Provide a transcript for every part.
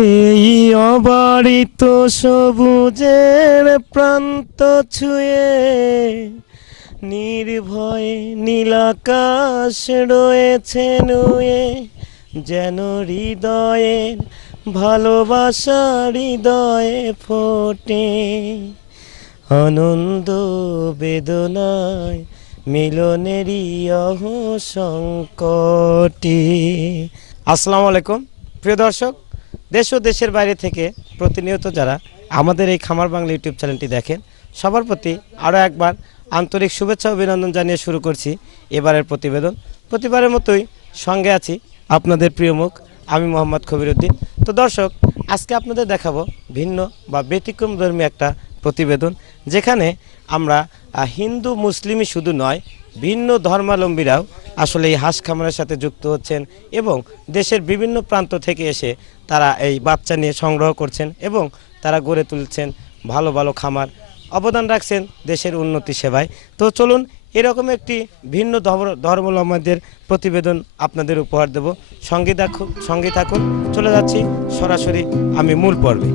এই অবারিত সবুজের প্রান্ত ছুঁয়ে নির্ভয়ে নীলাকাশ রয়েছে নুয়ে, যেন হৃদয়ের ভালোবাসা হৃদয়ে ফোটে, আনন্দ বেদনায় মিলনেরই সংকটে। আসসালামু আলাইকুম প্রিয় দর্শক, দেশ ও দেশের বাইরে থেকে প্রতিনিয়ত যারা আমাদের এই খামার বাংলা ইউটিউব চ্যানেলটি দেখেন, সবার প্রতি আরও একবার আন্তরিক শুভেচ্ছা অভিনন্দন জানিয়ে শুরু করছি এবারের প্রতিবেদন। প্রতিবারের মতোই সঙ্গে আছি আপনাদের প্রিয় মুখ, আমি মোহাম্মদ কবিরউদ্দিন। তো দর্শক, আজকে আপনাদের দেখাবো ভিন্ন বা ব্যতিক্রমধর্মী একটা প্রতিবেদন, যেখানে আমরা হিন্দু মুসলিমই শুধু নয়, ভিন্ন ধর্মাবলম্বীরাও আসলে এই হাঁস খামারের সাথে যুক্ত হচ্ছেন এবং দেশের বিভিন্ন প্রান্ত থেকে এসে তারা এই বাচ্চা নিয়ে সংগ্রহ করছেন এবং তারা গড়ে তুলছেন ভালো ভালো খামার, অবদান রাখছেন দেশের উন্নতি সেবায়। তো চলুন এরকম একটি ভিন্ন ধর্মাবলম্বীদের প্রতিবেদন আপনাদের উপহার দেব। সঙ্গে থাকুন, চলে যাচ্ছি সরাসরি আমি মূল পর্বে।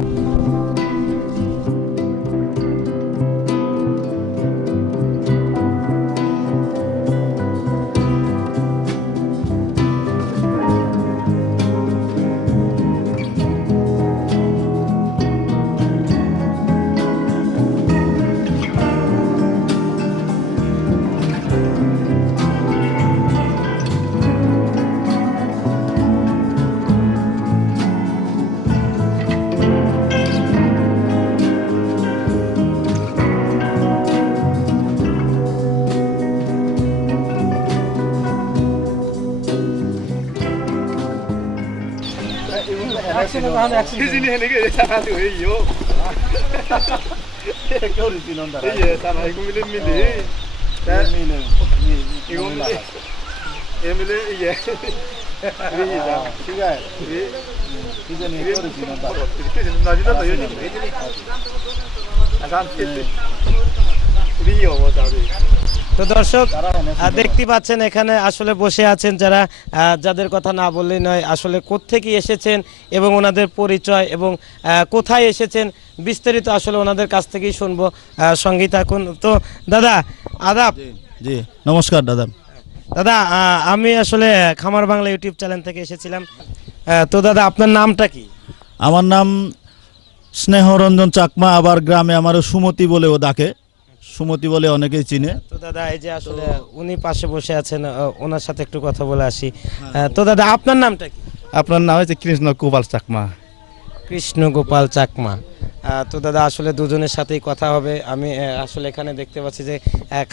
তো দর্শক, দেখতে পাচ্ছেন এখানে আসলে বসে আছেন যারা, যাদের কথা না বললেই নয়, আসলে কোত্থেকে এসেছেন এবং ওনাদের পরিচয় এবং কোথায় এসেছেন বিস্তারিত আসলে ওনাদের কাছ থেকেই শুনবো। সঙ্গী থাকুন। তো দাদা, আদাব। জি নমস্কার দাদা। দাদা, আমি আসলে খামার বাংলা ইউটিউব চ্যানেল থেকে এসেছিলাম। তো দাদা, আপনার নামটা কি? আমার নাম স্নেহরঞ্জন চাকমা, আবার গ্রামে আমার সুমতি বলেও ডাকে, সুমতি বলে অনেকেই চিনে। তো দাদা, এই যে আসলে উনি পাশে বসে আছেন, ওনার সাথে একটু কথা বলে আসি। তো দাদা, আপনার নামটা কি? আপনার নাম হচ্ছে কৃষ্ণ গোপাল চাকমা। কৃষ্ণ গোপাল চাকমা। তো দাদা, আসলে দুজনের সাথেই কথা হবে। আমি আসলে এখানে দেখতে পাচ্ছি যে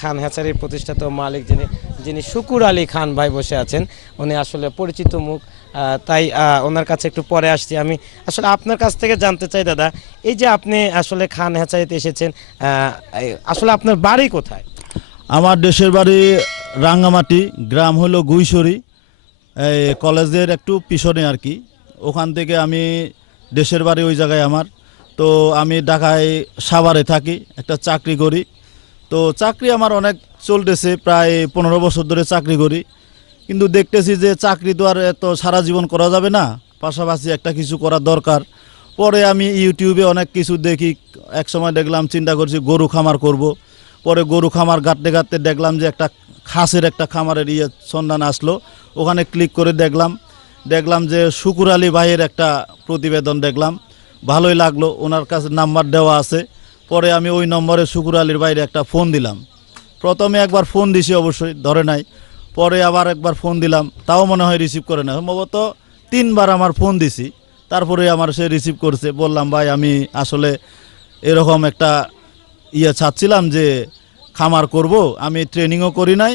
খান হ্যাচারির প্রতিষ্ঠাতা মালিক যিনি শুকুর আলী খান ভাই বসে আছেন, উনি আসলে পরিচিত মুখ, তাই ওনার কাছে একটু পরে আসছি। আমি আসলে আপনার কাছ থেকে জানতে চাই দাদা, এই যে আপনি আসলে খান হ্যাচারিতে এসেছেন, আসলে আপনার বাড়ি কোথায়? আমার দেশের বাড়ি রাঙ্গামাটি, গ্রাম হলো গুইসরি, এই কলেজের একটু পিছনে আর কি। ওখান থেকে আমি দেশের বাড়ি ওই জায়গায় আমার। তো আমি ঢাকায় সাভারে থাকি, একটা চাকরি করি। তো চাকরি আমার অনেক চলতেছে, প্রায় 15 বছর ধরে চাকরি করি। কিন্তু দেখতেছি যে চাকরি তো আর এত সারা জীবন করা যাবে না, পাশাপাশি একটা কিছু করা দরকার। পরে আমি ইউটিউবে অনেক কিছু দেখি, এক সময় দেখলাম, চিন্তা করছি গরু খামার করব। পরে গরু খামার ঘাটতে ঘাটতে দেখলাম যে একটা খাসের একটা খামারের সন্ধান আসলো। ওখানে ক্লিক করে দেখলাম যে শুকুর আলী ভাইয়ের একটা প্রতিবেদন দেখলাম, ভালোই লাগলো। ওনার কাছে নাম্বার দেওয়া আছে। পরে আমি ওই নম্বরে শুকুর আলীর বাইরে একটা ফোন দিলাম। প্রথমে একবার ফোন দিছি, অবশ্যই ধরে নাই। পরে আবার একবার ফোন দিলাম, তাও মনে হয় রিসিভ করে না। সম্ভবত 3বার আমার ফোন দিছি, তারপরে আমার সে রিসিভ করছে। বললাম, ভাই আমি আসলে এরকম একটা চাচ্ছিলাম যে খামার করব। আমি ট্রেনিংও করি নাই,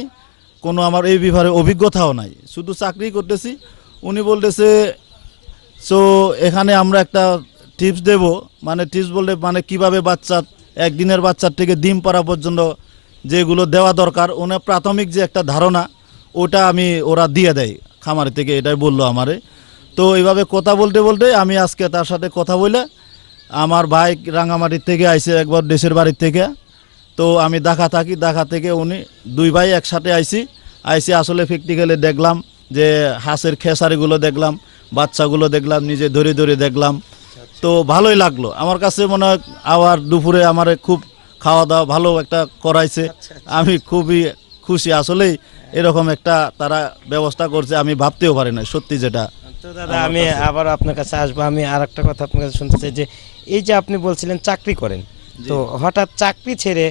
কোনো আমার এই বিভাগে অভিজ্ঞতাও নাই, শুধু চাকরি করতেছি। উনি বলতেছে, সো এখানে আমরা একটা টিপস দেব। মানে টিপস বলতে মানে কিভাবে বাচ্চা, একদিনের বাচ্চার থেকে ডিম পাড়া পর্যন্ত যেগুলো দেওয়া দরকার, ওনার প্রাথমিক যে একটা ধারণা, ওটা ওরা দিয়ে দেয় খামার থেকে, এটাই বললো আমারে। তো এইভাবে কথা বলতে বলতে আমি আজকে তার সাথে কথা বলে, আমার ভাই রাঙ্গামাটির থেকে আইছে একবার দেশের বাড়ির থেকে। তো আমি ঢাকা থাকি, ঢাকা থেকে উনি দুই ভাই একসাথে আইছি আসলে প্র্যাকটিক্যালি দেখলাম যে হাঁসের খেসারিগুলো দেখলাম, বাচ্চাগুলো দেখলাম, নিজে ধরে ধরে দেখলাম, তো ভালোই লাগলো আমার কাছে। মনে হয় আবার দুপুরে আমার খুব খাওয়া দাওয়া ভালো একটা করাইছে, আমি খুবই খুশি। আসলেই এরকম একটা তারা ব্যবস্থা করছে, আমি ভাবতেও পারি না সত্যি যেটা। তো দাদা আমি আবার আপনার কাছে আসবো। আমি আর একটা কথা আপনার কাছে শুনতে চাই যে এই যে আপনি বলছিলেন চাকরি করেন, তো হঠাৎ চাকরি ছেড়ে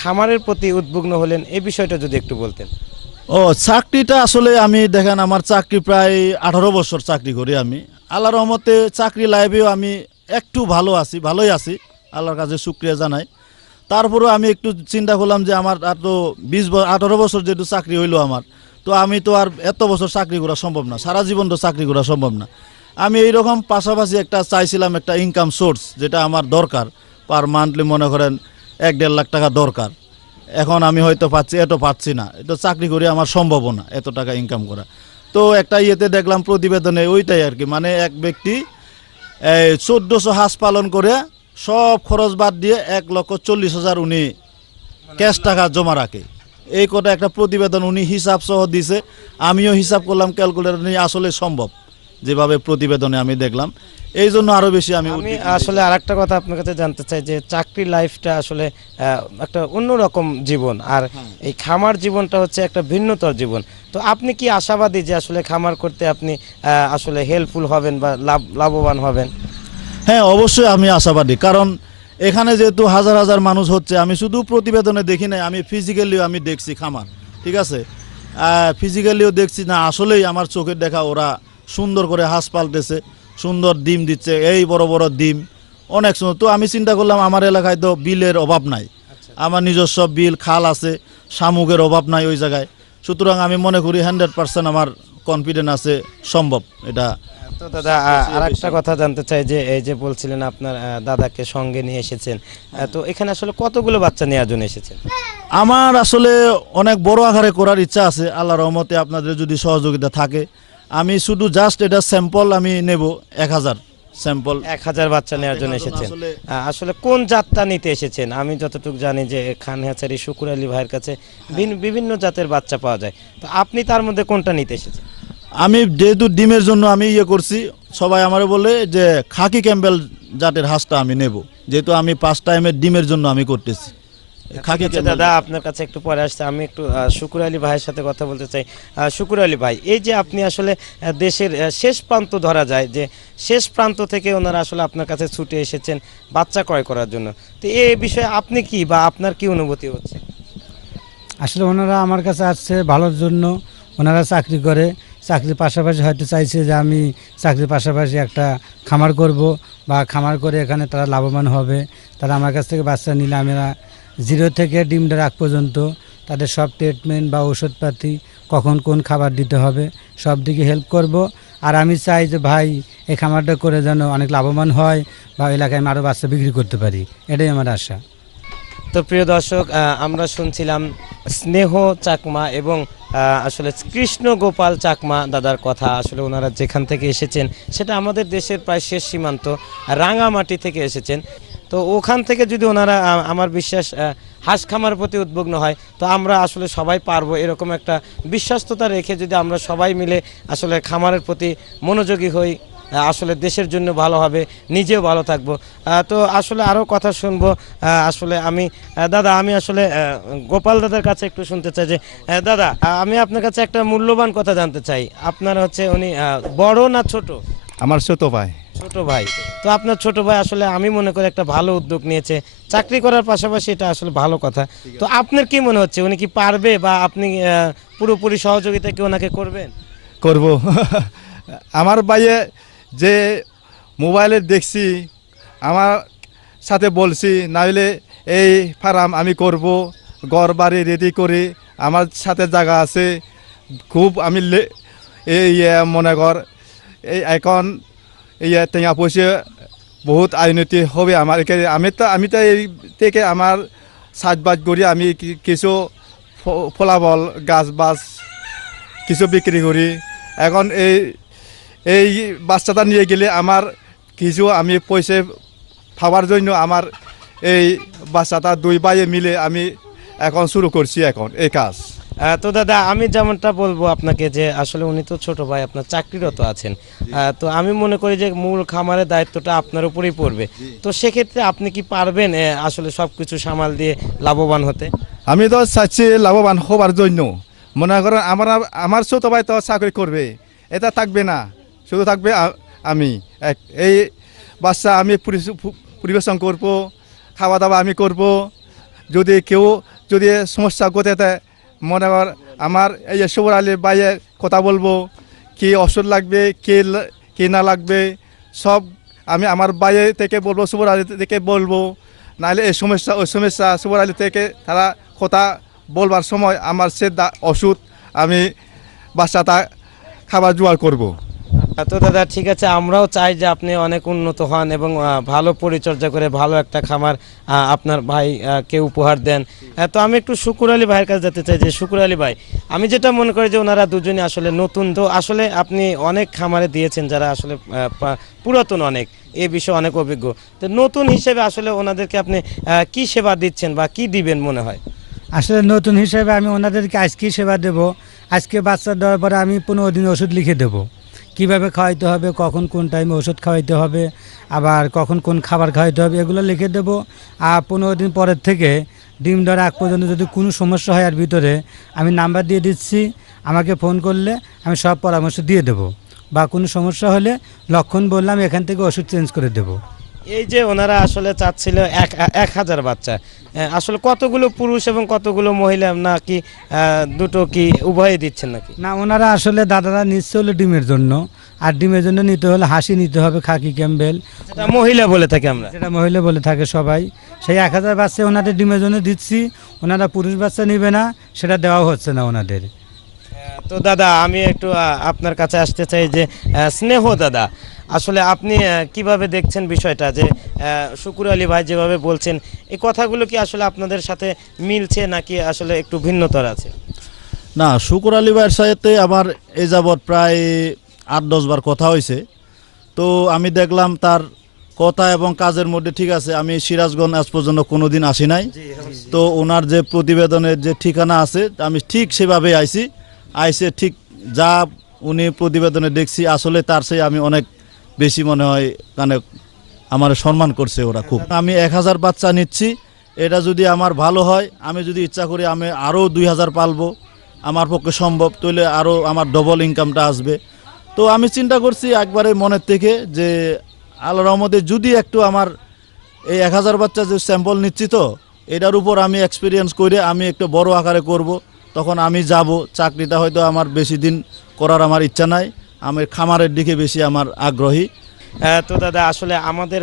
খামারের প্রতি উদ্বুগ্ন হলেন, এই বিষয়টা যদি একটু বলতেন। ও চাকরিটা আসলে আমি দেখেন আমার চাকরি প্রায় 18 বছর চাকরি করি আমি। আল্লাহর রহমতে চাকরি লাইফেও আমি একটু ভালোই আছি, আল্লাহর কাছে শুকরিয়া জানাই। তারপরেও আমি একটু চিন্তা করলাম যে আমার আর তো 18 বছর যেহেতু চাকরি হইলো আমার, তো আমি তো আর এত বছর চাকরি করা সম্ভব না, সারা জীবন তো চাকরি করা সম্ভব না। আমি এইরকম পাশাপাশি একটা চাইছিলাম একটা ইনকাম সোর্স, যেটা আমার দরকার পার মান্থলি মনে করেন 1-1.5 লাখ টাকা দরকার। এখন আমি হয়তো পাচ্ছি না, এটা চাকরি করে আমার সম্ভব না এত টাকা ইনকাম করা। তো একটা ইয়েতে দেখলাম প্রতিবেদনে ওইটাই আর কি, মানে এক ব্যক্তি 1400 হাঁস পালন করে সব খরচ বাদ দিয়ে 1,40,000 উনি ক্যাশ টাকা জমা রাখে। এই কথা একটা প্রতিবেদন উনি হিসাব সহ দিছে, আমিও হিসাব করলাম, ক্যালকুলেটর নিয়ে আসলে সম্ভব যেভাবে প্রতিবেদনে আমি দেখলাম। এই জন্য আরো বেশি আমি আমি আসলে আরেকটা কথা আপনার কাছে জানতে চাই যে চাকরি লাইফটা আসলে একটা অন্যরকম জীবন, আর এই খামার জীবনটা হচ্ছে একটা ভিন্নতর জীবন। তো আপনি কি আশাবাদী যে আসলে খামার করতে আপনি আসলে হেল্পফুল হবেন বা লাভবান হবেন? হ্যাঁ, অবশ্যই আমি আশাবাদী, কারণ এখানে যেহেতু হাজার হাজার মানুষ হচ্ছে, আমি শুধু প্রতিবেদনে দেখি নাই, আমি ফিজিক্যালিও আমি দেখছি খামার, ঠিক আছে, ফিজিক্যালিও দেখছি না আসলেই আমার চোখের দেখা ওরা সুন্দর করে হাঁস পালতেছে, সুন্দর ডিম দিচ্ছে, এই বড় বড় ডিম অনেক সুন্দর। তো আমি চিন্তা করলাম আমার এলাকায় তো বিলের অভাব নাই, আমার নিজস্ব বিল খাল আছে, শামুকের অভাব নাই ওই জায়গায়। সুতরাং আমি মনে করি 100% আমার কনফিডেন্ট আছে সম্ভব এটা। তো দাদা আর একটা কথা জানতে চাই যে এই যে বলছিলেন আপনার দাদাকে সঙ্গে নিয়ে এসেছেন, তো এখানে আসলে কতগুলো বাচ্চা নেওয়ার জন্য এসেছেন? আমার আসলে অনেক বড় আকারে করার ইচ্ছা আছে, আল্লাহর রহমতে আপনাদের যদি সহযোগিতা থাকে। আমি শুধু জাস্ট এটা স্যাম্পল আমি নেব 1000 স্যাম্পল। 1000 বাচ্চা নেওয়ার জন্য এসেছেন। আসলে আসলে কোন জাতটা নিতে এসেছেন? আমি যতটুকু জানি যে খান হ্যাচারি শুকুর আলী ভাইয়ের কাছে বিভিন্ন জাতের বাচ্চা পাওয়া যায়, তো আপনি তার মধ্যে কোনটা নিতে এসেছেন? আমি যেহেতু ডিমের জন্য আমি করছি, সবাই আমারে বলে যে খাকি ক্যাম্বেল জাতের হাঁসটা আমি নেব, যেহেতু আমি 5 টাইমের ডিমের জন্য আমি করতেছি খাকি আচ্ছা ক্যাম্বেল। দাদা আপনার কাছে একটু পরে আসছে, আমি একটু শুকুর আলী ভাইয়ের সাথে কথা বলতে চাই। শুকুর আলী ভাই, এই যে আপনি আসলে দেশের শেষ প্রান্ত ধরা যায় যে শেষ প্রান্ত থেকে ওনারা আসলে আপনার কাছে ছুটে এসেছেন বাচ্চা ক্রয় করার জন্য, তো এই বিষয়ে আপনি কি বা আপনার কি অনুভূতি হচ্ছে? আসলে ওনারা আমার কাছে আসছে ভালোর জন্য। ওনারা চাকরি করে, চাকরির পাশাপাশি হয়তো চাইছে যে আমি চাকরির পাশাপাশি একটা খামার করব, বা খামার করে এখানে তারা লাভবান হবে। তারা আমার কাছ থেকে বাচ্চা নিলে আমরা 0 থেকে ডিমটা রাখ পর্যন্ত তাদের সব ট্রিটমেন্ট বা ওষুধপাতি, কখন কোন খাবার দিতে হবে, সব দিকে হেল্প করব। আর আমি চাই যে ভাই এই খামারটা করে যেন অনেক লাভবান হয়, বা এলাকায় আমি আরও বাচ্চা বিক্রি করতে পারি, এটাই আমার আশা। তো প্রিয় দর্শক, আমরা শুনছিলাম স্নেহ চাকমা এবং আসলে কৃষ্ণ গোপাল চাকমা দাদার কথা। আসলে ওনারা যেখান থেকে এসেছেন সেটা আমাদের দেশের প্রায় শেষ সীমান্ত রাঙামাটি থেকে এসেছেন। তো ওখান থেকে যদি ওনারা আমার বিশ্বাস হাঁস খামার প্রতি উদ্বুগ্ন হয়, তো আমরা আসলে সবাই পারবো, এরকম একটা বিশ্বস্ততা রেখে যদি আমরা সবাই মিলে আসলে খামারের প্রতি মনোযোগী হই, আসলে দেশের জন্য ভালো হবে, নিজেও ভালো থাকবো। তো আসলে আরও কথা শুনবো। আসলে আমি দাদা আমি আসলে গোপাল দাদার কাছে একটু শুনতে চাই যে দাদা আমি আপনার কাছে একটা মূল্যবান কথা জানতে চাই। আপনার হচ্ছে উনি বড় না ছোট? আমার ছোট ভাই। ছোট ভাই। তো আপনার ছোট ভাই আসলে আমি মনে করি একটা ভালো উদ্যোগ নিয়েছে, চাকরি করার পাশাপাশি এটা আসলে ভালো কথা। তো আপনার কি মনে হচ্ছে উনি কি পারবে, বা আপনি পুরোপুরি সহযোগিতা কি ওনাকে করবেন? করব। আমার ভাইয়ে যে মোবাইলে দেখছি, আমার সাথে বলছি, নাইলে এই ফার্ম আমি করব, ঘর বাড়ি রেডি করি, আমার সাথে জায়গা আছে খুব। আমি এই মনে কর এই এখন টেঙা পয়সা বহুত আইনতি হবে আমার। আমি তো এই থেকে আমার সাজবাজ করি, আমি কিছু ফলাফল গাছ বাছ কিছু বিক্রি করি। এখন এই বাচ্চাটা নিয়ে গেলে আমার কিছু আমি পয়সা পাওয়ার জন্য আমার এই বাচ্চাটা 2 ভাইয়ে মিলে আমি এখন শুরু করছি এখন এই কাজ। তো দাদা আমি যেমনটা বলবো আপনাকে যে আসলে উনি তো ছোট ভাই, আপনার চাকরিরত আছেন। তো আমি মনে করি যে মূল খামারের দায়িত্বটা আপনার উপরেই পড়বে। তো সেক্ষেত্রে আপনি কি পারবেন আসলে সব কিছু সামাল দিয়ে লাভবান হতে? আমি তো চাচ্ছি লাভবান হবার জন্য। মনে করেন আমার ছোট ভাই তো চাকরি করবে, এটা থাকবে না, শুধু থাকবে আমি এই বাচ্চা আমি পরিবেশন করব, খাওয়া দাওয়া আমি করব। যদি কেউ যদি সমস্যা করতে দেয়, মনে কর আমার এই সবর আলী ভাইয়ের কথা বলবো, কি ওষুধ লাগবে কি না লাগবে সব আমি আমার ভাইয়ের থেকে বলবো, সবর আলী থেকে বলবো। নাহলে এই সমস্যা ওই সমস্যা সবর আলী থেকে তারা কথা বলবার সময় আমার সে ওষুধ আমি বাচ্চাটা খাবার জোগাড় করব। তো দাদা ঠিক আছে, আমরাও চাই যে আপনি অনেক উন্নত হন এবং ভালো পরিচর্যা করে ভালো একটা খামার আপনার ভাই কে উপহার দেন। তো আমি একটু শুকুর আলী ভাইয়ের কাছে যেতে চাই যে শুকুর আলী ভাই, আমি যেটা মনে করি যে ওনারা দুজনই আসলে নতুন, তো আসলে আপনি অনেক খামারে দিয়েছেন যারা আসলে পুরাতন, অনেক এই বিষয়ে অনেক অভিজ্ঞ। তো নতুন হিসেবে আসলে ওনাদেরকে আপনি কি সেবা দিচ্ছেন বা কি দিবেন মনে হয়? আসলে নতুন হিসেবে আমি ওনাদেরকে আজকে সেবা দেব। আজকে বাচ্চা দেওয়ার পরে আমি 15 দিন ওষুধ লিখে দেব, কিভাবে খাওয়াইতে হবে, কখন কোন টাইমে ওষুধ খাওয়াইতে হবে, আবার কখন কোন খাবার খাওয়াইতে হবে, এগুলো লিখে দেব। আর 15 দিন পরের থেকে ডিম দেওয়ার আগ পর্যন্ত যদি কোনো সমস্যা হয় আর ভিতরে, আমি নাম্বার দিয়ে দিচ্ছি, আমাকে ফোন করলে আমি সব পরামর্শ দিয়ে দেব। বা কোনো সমস্যা হলে লক্ষণ বললাম, এখান থেকে ওষুধ চেঞ্জ করে দেব। এই যে ওনারা আসলে চাচ্ছিল 1000 বাচ্চা, আসলে কতগুলো পুরুষ এবং কতগুলো মহিলা, নাকি দুটো, কি উভয়ে দিচ্ছেন নাকি? না, ওনারা আসলে দাদারা নিচ্ছে হলো ডিমের জন্য, আর ডিমের জন্য নিতে হলে হাসি নিতে হবে, খাকি ক্যাম্বেল, যেটা মহিলা বলে থাকি আমরা। যেটা মহিলা বলে থাকে সবাই। সেই 1000 বাচ্চা ওনাদের ডিমের জন্য দিচ্ছি। ওনারা পুরুষ বাচ্চা নেবে না, সেটা দেওয়া হচ্ছে না ওনাদের। তো দাদা আমি একটু আপনার কাছে আসতে চাই যে স্নেহ দাদা, আসলে আপনি কিভাবে দেখছেন বিষয়টা, যে শুকুর আলী ভাই যেভাবে বলছেন এই কথাগুলো কি আসলে আপনাদের সাথে মিলছে নাকি আসলে একটু ভিন্নতর আছে? না, শুকুর আলী ভাইয়ের সাথে আমার এ যাবৎ প্রায় 8-10 বার কথা হয়েছে। তো আমি দেখলাম তার কথা এবং কাজের মধ্যে ঠিক আছে। আমি সিরাজগঞ্জ আজ পর্যন্ত কোনো দিন আসি নাই, তো ওনার যে প্রতিবেদনের যে ঠিকানা আছে আমি ঠিক সেভাবে আইসে ঠিক যা উনি প্রতিবেদনে দেখছি, আসলে তার সেই আমি অনেক বেশি মনে হয় মানে আমার সম্মান করছে ওরা খুব। আমি 1000 বাচ্চা নিচ্ছি, এটা যদি আমার ভালো হয়, আমি যদি ইচ্ছা করি আমি আরও 2000 পালবো, আমার পক্ষে সম্ভব, তাহলে আরও আমার ডবল ইনকামটা আসবে। তো আমি চিন্তা করছি একবারে মনের থেকে যে আল্লাহর রহমতে যদি একটু আমার এই 1000 বাচ্চা যে স্যাম্পল নিচ্ছি, তো এটার উপর আমি এক্সপিরিয়েন্স করে আমি একটু বড় আকারে করব, তখন আমি যাব। চাকরিটা হয়তো আমার বেশি দিন করার আমার ইচ্ছা নাই, আমি খামারের দিকে বেশি আমার আগ্রহী। তো দাদা আসলে আমাদের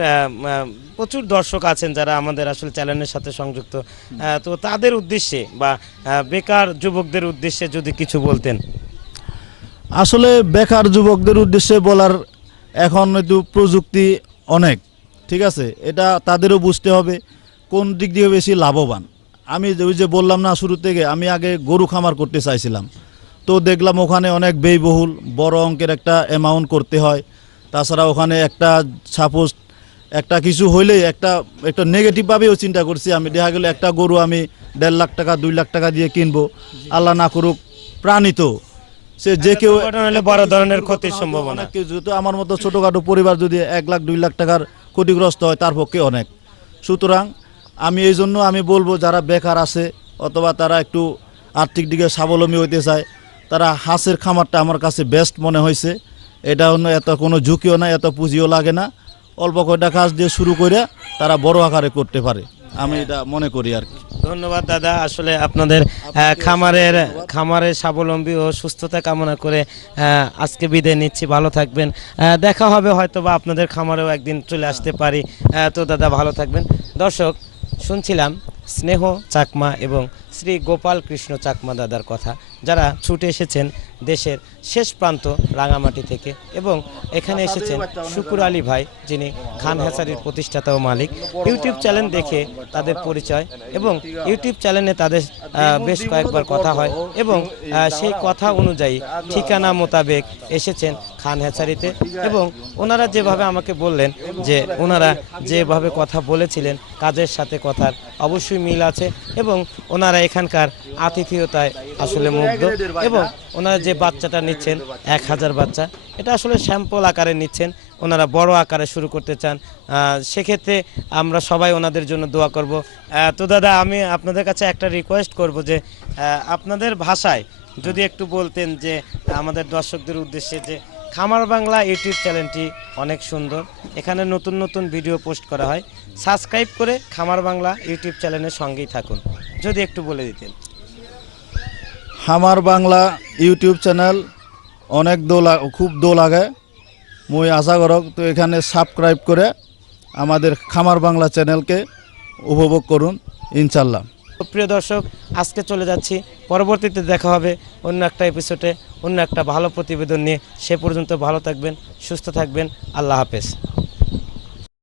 প্রচুর দর্শক আছেন যারা আমাদের আসলে চ্যানেলের সাথে সংযুক্ত, তো তাদের উদ্দেশ্যে বা বেকার যুবকদের উদ্দেশ্যে যদি কিছু বলতেন। আসলে বেকার যুবকদের উদ্দেশ্যে বলার, এখন হয়তো প্রযুক্তি অনেক, ঠিক আছে, এটা তাদেরও বুঝতে হবে কোন দিক দিয়ে বেশি লাভবান। আমি ওই যে বললাম না শুরু থেকে, আমি আগে গরু খামার করতে চাইছিলাম, তো দেখলাম ওখানে অনেক ব্যয়বহুল, বড় অঙ্কের একটা অ্যামাউন্ট করতে হয়। তাছাড়া ওখানে একটা সাপোজ একটা কিছু হইলেই একটা নেগেটিভভাবেও চিন্তা করছি আমি। দেখা গেলো একটা গরু আমি 1.5 লাখ টাকা 2 লাখ টাকা দিয়ে কিনবো, আল্লাহ না করুক প্রাণী, তো সে যে কেউ বড় ধরনের ক্ষতির সম্ভাবনা। যেহেতু আমার মতো ছোটোখাটো পরিবার যদি 1 লাখ 2 লাখ টাকার ক্ষতিগ্রস্ত হয়, তার পক্ষে অনেক। সুতরাং আমি এই জন্য আমি বলবো যারা বেকার আছে অথবা তারা একটু আর্থিক দিকে স্বাবলম্বী হইতে চায়, তারা হাঁসের খামারটা আমার কাছে বেস্ট মনে হয়েছে। এটা অন্য এত কোনো ঝুঁকিও না, এত পুঁজিও লাগে না, অল্প কয়টা কাজ দিয়ে শুরু করে তারা বড় আকারে করতে পারে, আমি এটা মনে করি আর কি। ধন্যবাদ দাদা, আসলে আপনাদের খামারের স্বাবলম্বী ও সুস্থতা কামনা করে আজকে বিদায় নিচ্ছি। ভালো থাকবেন, দেখা হবে হয়তো বা আপনাদের খামারেও একদিন চলে আসতে পারি। তো দাদা ভালো থাকবেন। দর্শক, শুনছিলাম স্নেহ চাকমা এবং শ্রী গোপাল কৃষ্ণ চাকমা দাদার কথা, যারা ছুটে এসেছেন দেশের শেষ প্রান্ত রাঙামাটি থেকে এবং এখানে এসেছেন শুকুর আলী ভাই, যিনি খান হ্যাচারির প্রতিষ্ঠাতা ও মালিক। ইউটিউব চ্যানেল দেখে তাদের পরিচয় এবং ইউটিউব চ্যানেলে তাদের বেশ কয়েকবার কথা হয় এবং সেই কথা অনুযায়ী ঠিকানা মোতাবেক এসেছেন খান হ্যাচারিতে। এবং ওনারা যেভাবে আমাকে বললেন যে ওনারা যেভাবে কথা বলেছিলেন কাজের সাথে কথার অবশ্যই মিল আছে, এবং ওনারা এখানকার আতিথেয়তায় আসলে মুগ্ধ। এবং ওনারা যে বাচ্চাটা নিচ্ছেন 1000 বাচ্চা, এটা আসলে স্যাম্পল আকারে নিচ্ছেন, ওনারা বড় আকারে শুরু করতে চান। সেক্ষেত্রে আমরা সবাই ওনাদের জন্য দোয়া করব। তো দাদা, আমি আপনাদের কাছে একটা রিকোয়েস্ট করব যে আপনাদের ভাষায় যদি একটু বলতেন যে আমাদের দর্শকদের উদ্দেশ্যে যে খামার বাংলা ইউটিউব চ্যানেলটি অনেক সুন্দর, এখানে নতুন নতুন ভিডিও পোস্ট করা হয়, সাবস্ক্রাইব করে খামার বাংলা ইউটিউব চ্যানেলের সঙ্গেই থাকুন, যদি একটু বলে দিতেন। আমার বাংলা ইউটিউব চ্যানেল অনেক খুব লাগে, মই আশা করক তো এখানে সাবস্ক্রাইব করে আমাদের খামার বাংলা চ্যানেলকে উপভোগ করুন ইনশাল্লাহ। তো প্রিয় দর্শক, আজকে চলে যাচ্ছি, পরবর্তীতে দেখা হবে অন্য একটা এপিসোডে অন্য একটা ভালো প্রতিবেদন নিয়ে। সে পর্যন্ত ভালো থাকবেন, সুস্থ থাকবেন, আল্লাহ হাফেজ।